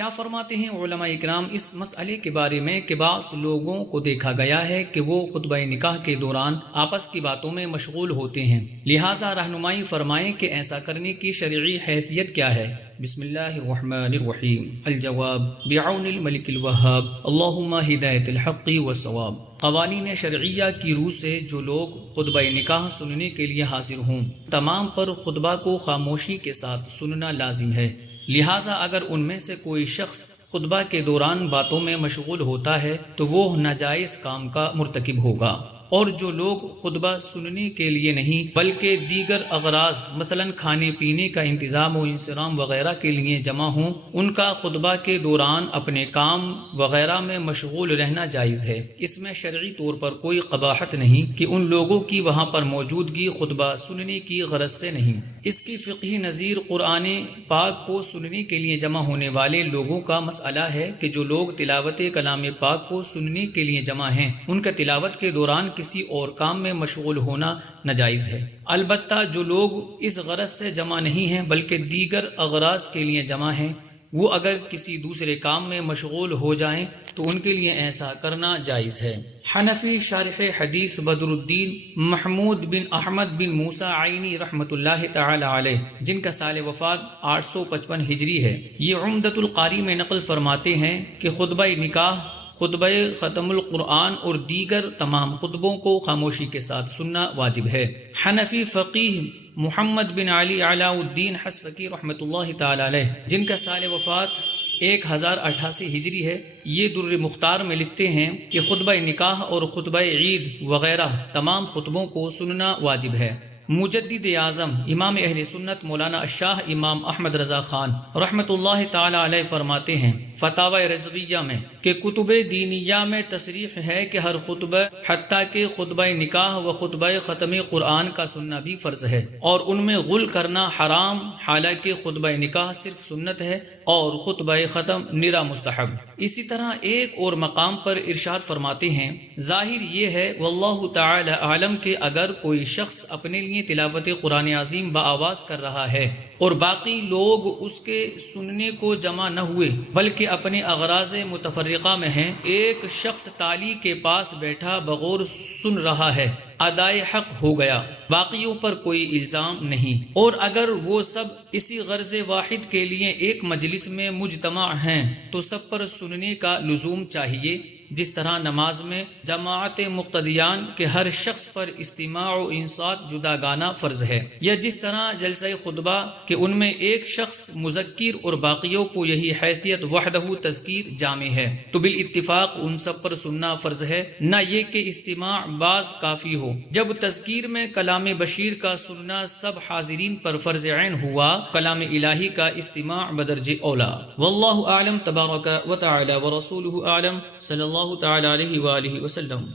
کیا فرماتے ہیں علماء اکرام اس مسئلے کے بارے میں کہ بعض لوگوں کو دیکھا گیا ہے کہ وہ خطبہ نکاح کے دوران آپس کی باتوں میں مشغول ہوتے ہیں، لہٰذا رہنمائی فرمائیں کہ ایسا کرنے کی شرعی حیثیت کیا ہے۔ بسم اللہ الرحمن الرحیم۔ الجواب بعون الملک الوہاب، اللہم ہدایت الحق والصواب۔ قوانین شرعیہ کی روح سے جو لوگ خطبہ نکاح سننے کے لیے حاضر ہوں، تمام پر خطبہ کو خاموشی کے ساتھ سننا لازم ہے، لہٰذا اگر ان میں سے کوئی شخص خطبہ کے دوران باتوں میں مشغول ہوتا ہے تو وہ ناجائز کام کا مرتکب ہوگا، اور جو لوگ خطبہ سننے کے لیے نہیں بلکہ دیگر اغراض مثلا کھانے پینے کا انتظام و انصرام وغیرہ کے لیے جمع ہوں، ان کا خطبہ کے دوران اپنے کام وغیرہ میں مشغول رہنا جائز ہے۔ اس میں شرعی طور پر کوئی قباحت نہیں کہ ان لوگوں کی وہاں پر موجودگی خطبہ سننے کی غرض سے نہیں۔ اس کی فقہی نظیر قرآن پاک کو سننے کے لیے جمع ہونے والے لوگوں کا مسئلہ ہے کہ جو لوگ تلاوت کلام پاک کو سننے کے لیے جمع ہیں، ان کا تلاوت کے دوران کسی اور کام میں مشغول ہونا ناجائز ہے۔ البتہ جو لوگ اس غرض سے جمع نہیں ہیں بلکہ دیگر اغراض کے لیے جمع ہیں، وہ اگر کسی دوسرے کام میں مشغول ہو جائیں تو ان کے لیے ایسا کرنا جائز ہے۔ حنفی شارح حدیث بدر الدین محمود بن احمد بن موسیٰ عینی رحمۃ اللہ تعالی علیہ، جن کا سال وفات 855 ہجری ہے، یہ عمدۃ القاری میں نقل فرماتے ہیں کہ خطبہ نکاح، خطبہ ختم القرآن اور دیگر تمام خطبوں کو خاموشی کے ساتھ سننا واجب ہے۔ حنفی فقیہ محمد بن علی علاء الدین حصفکی رحمۃ اللہ تعالی علیہ، جن کا سال وفات 1088 ہجری ہے، یہ در مختار میں لکھتے ہیں کہ خطبہ نکاح اور خطبہ عید وغیرہ تمام خطبوں کو سننا واجب ہے۔ مجدد اعظم امام اہل سنت مولانا شاہ امام احمد رضا خان رحمۃ اللہ تعالی علیہ فرماتے ہیں فتاوی رضویہ میں کہ کتب دینیہ میں تصریح ہے کہ ہر خطبہ حتیٰ کہ خطبہ نکاح و خطبہ ختم قرآن کا سننا بھی فرض ہے، اور ان میں غل کرنا حرام، حالانکہ خطبہ نکاح صرف سنت ہے اور خطبہ ختم نرا مستحب۔ اسی طرح ایک اور مقام پر ارشاد فرماتے ہیں ظاہر یہ ہے واللہ تعالی عالم کہ اگر کوئی شخص اپنے لیے تلاوت قرآن عظیم بآواز کر رہا ہے اور باقی لوگ اس کے سننے کو جمع نہ ہوئے بلکہ اپنے اغراض متفرقہ میں ہیں، ایک شخص تالی کے پاس بیٹھا بغور سن رہا ہے، ادائے حق ہو گیا، باقیوں پر کوئی الزام نہیں، اور اگر وہ سب اسی غرض واحد کے لیے ایک مجلس میں مجتمع ہیں تو سب پر سننے کا لزوم چاہیے، جس طرح نماز میں جماعت مقتدیان کے ہر شخص پر استماع و انصات جدا گانا فرض ہے، یا جس طرح جلسہ خطبہ کہ ان میں ایک شخص مذکر اور باقیوں کو یہی حیثیت وحدہ تذکیر جامع ہے، تو بالاتفاق ان سب پر سننا فرض ہے، نہ یہ کہ استماع بعض کافی ہو۔ جب تذکیر میں کلام بشیر کا سننا سب حاضرین پر فرض عین ہوا، کلام الہی کا استماع بدرجہ اولا۔ واللہ اعلم تبارک و تعالی ورسولہ اعلم، صلی اللہ تعالی علیہ وآلہ وسلم۔